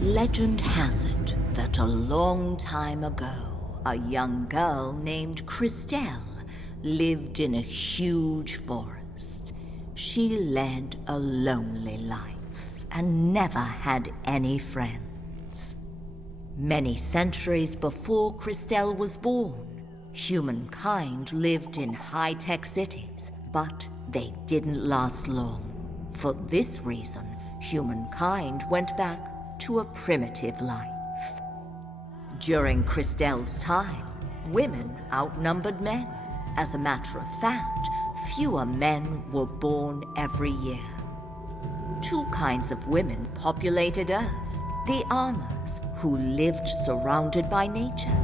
Legend has it that a long time ago, a young girl named Christelle lived in a huge forest. She led a lonely life and never had any friends. Many centuries before Christelle was born, humankind lived in high-tech cities, but they didn't last long. For this reason, humankind went back to a primitive life. During Christelle's time, women outnumbered men. As a matter of fact, fewer men were born every year. Two kinds of women populated Earth: the Amahs, who lived surrounded by nature,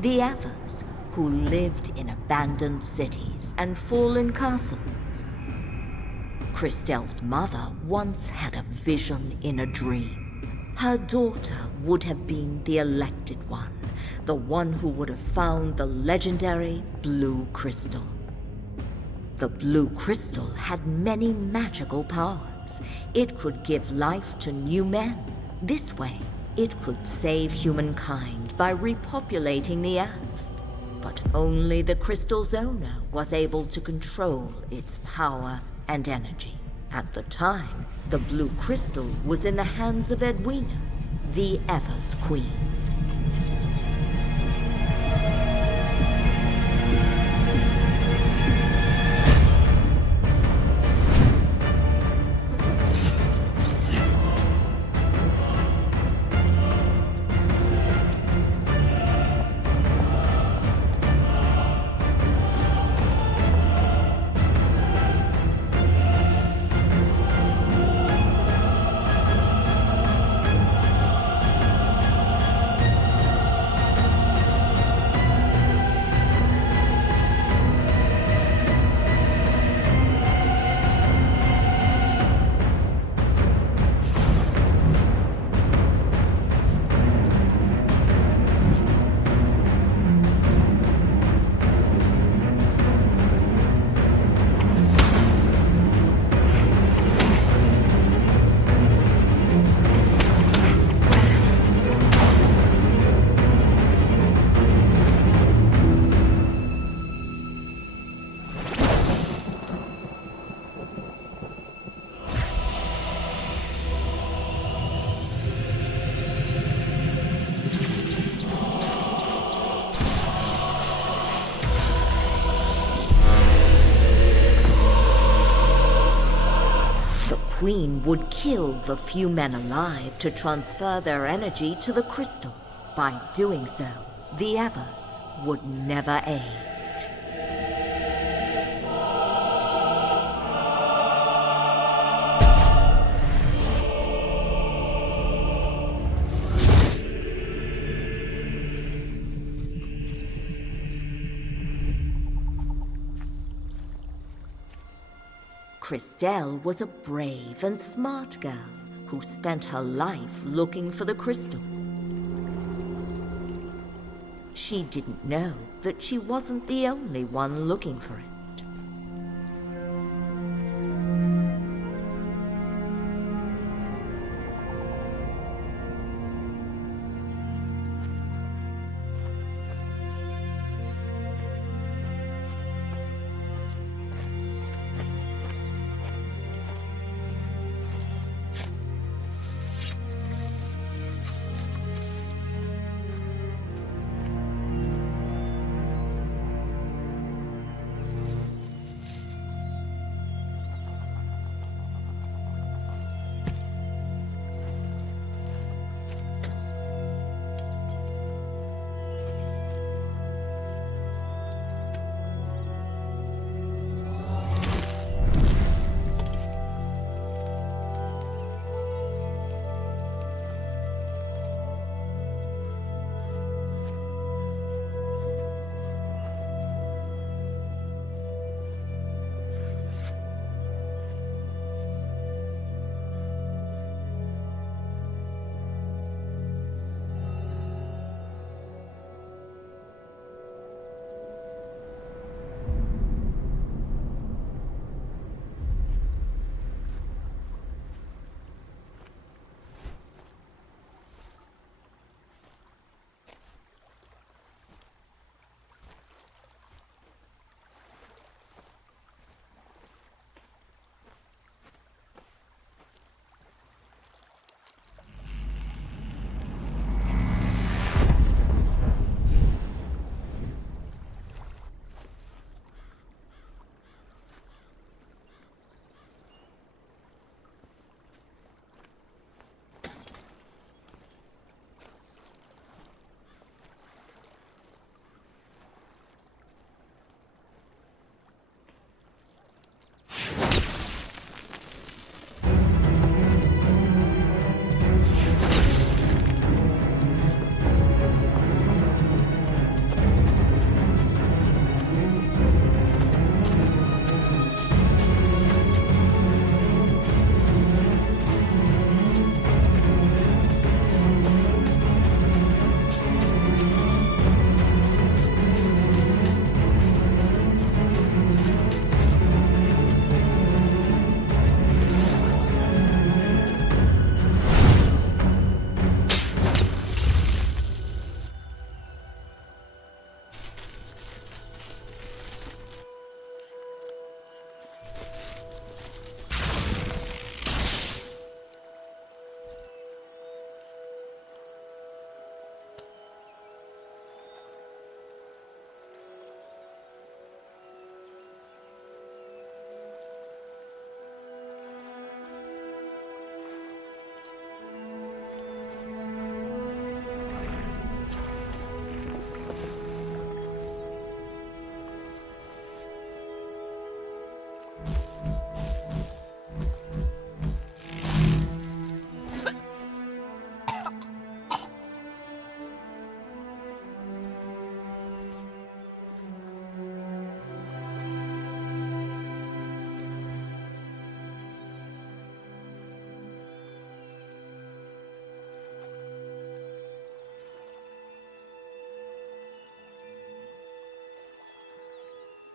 the Evers, who lived in abandoned cities and fallen castles. Christelle's mother once had a vision in a dream. Her daughter would have been the elected one, the one who would have found the legendary Blue Crystal. The Blue Crystal had many magical powers. It could give life to new men. This way, it could save humankind by repopulating the Earth. But only the crystal's owner was able to control its power and energy. At the time, the Blue Crystal was in the hands of Edwina, the Evers Queen. Queen would kill the few men alive to transfer their energy to the crystal. By doing so, the Evers would never age. Christelle was a brave and smart girl who spent her life looking for the crystal. She didn't know that she wasn't the only one looking for it.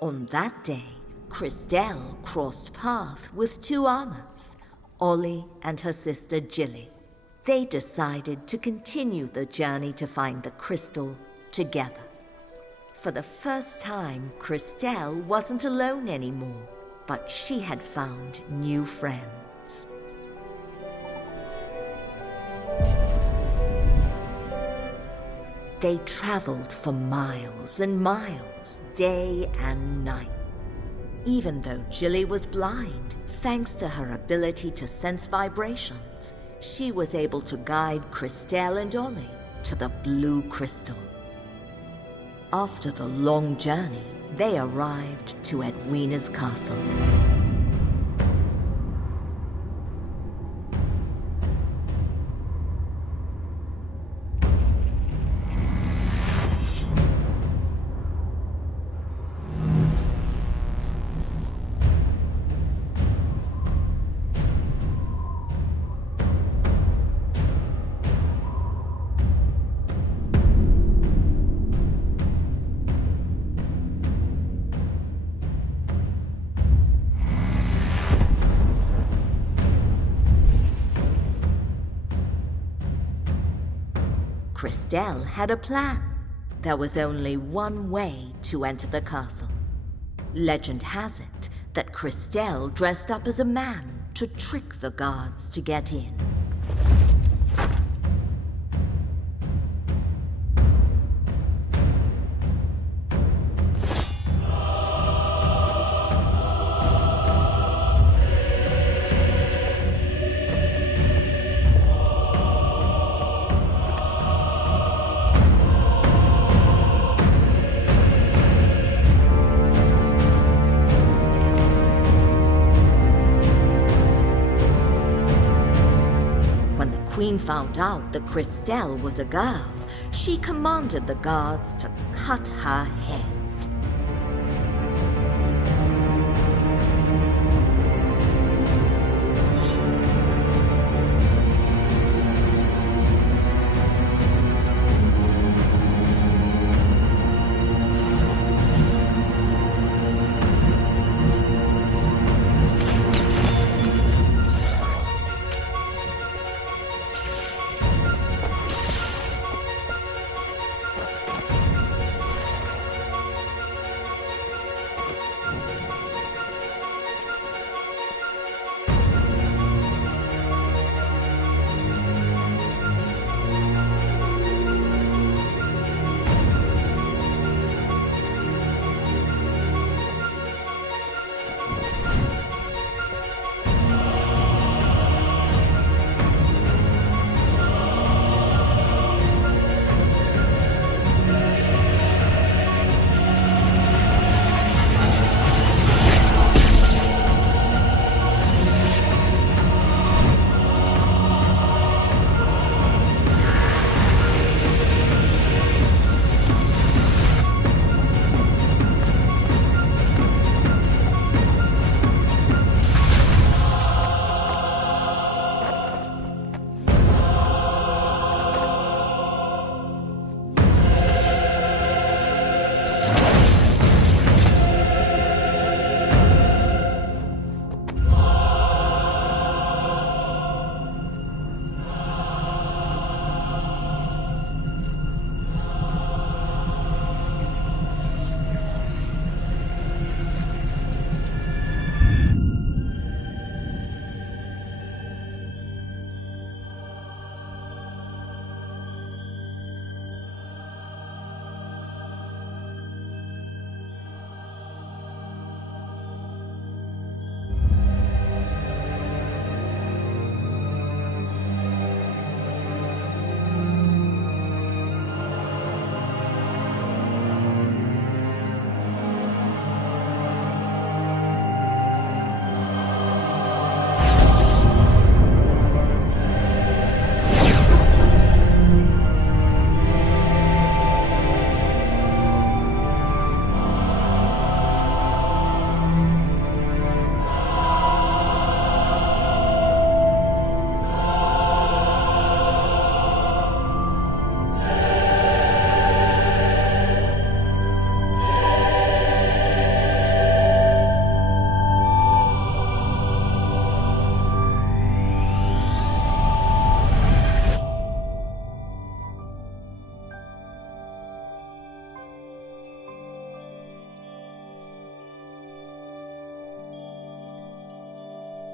On that day, Christelle crossed paths with two Amas, Ollie and her sister Jilly. They decided to continue the journey to find the crystal together. For the first time, Christelle wasn't alone anymore, but she had found new friends. They traveled for miles and miles, day and night. Even though Jilly was blind, Thanks to her ability to sense vibrations, she was able to guide Christelle and Ollie to the blue crystal. After the long journey, they arrived to Edwina's castle. Christelle had a plan. There was only one way to enter the castle. Legend has it that Christelle dressed up as a man to trick the guards to get in. Queen found out that Christelle was a girl, she commanded the guards to cut her head.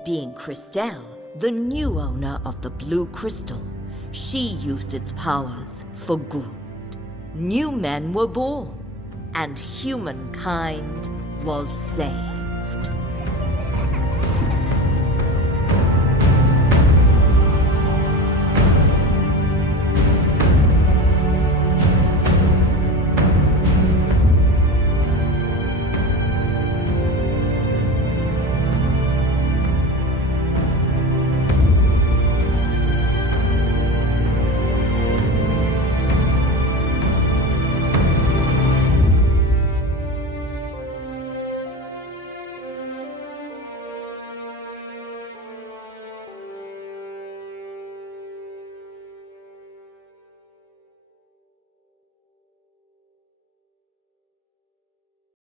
Being Christelle, the new owner of the Blue Crystal, she used its powers for good. New men were born, and humankind was saved.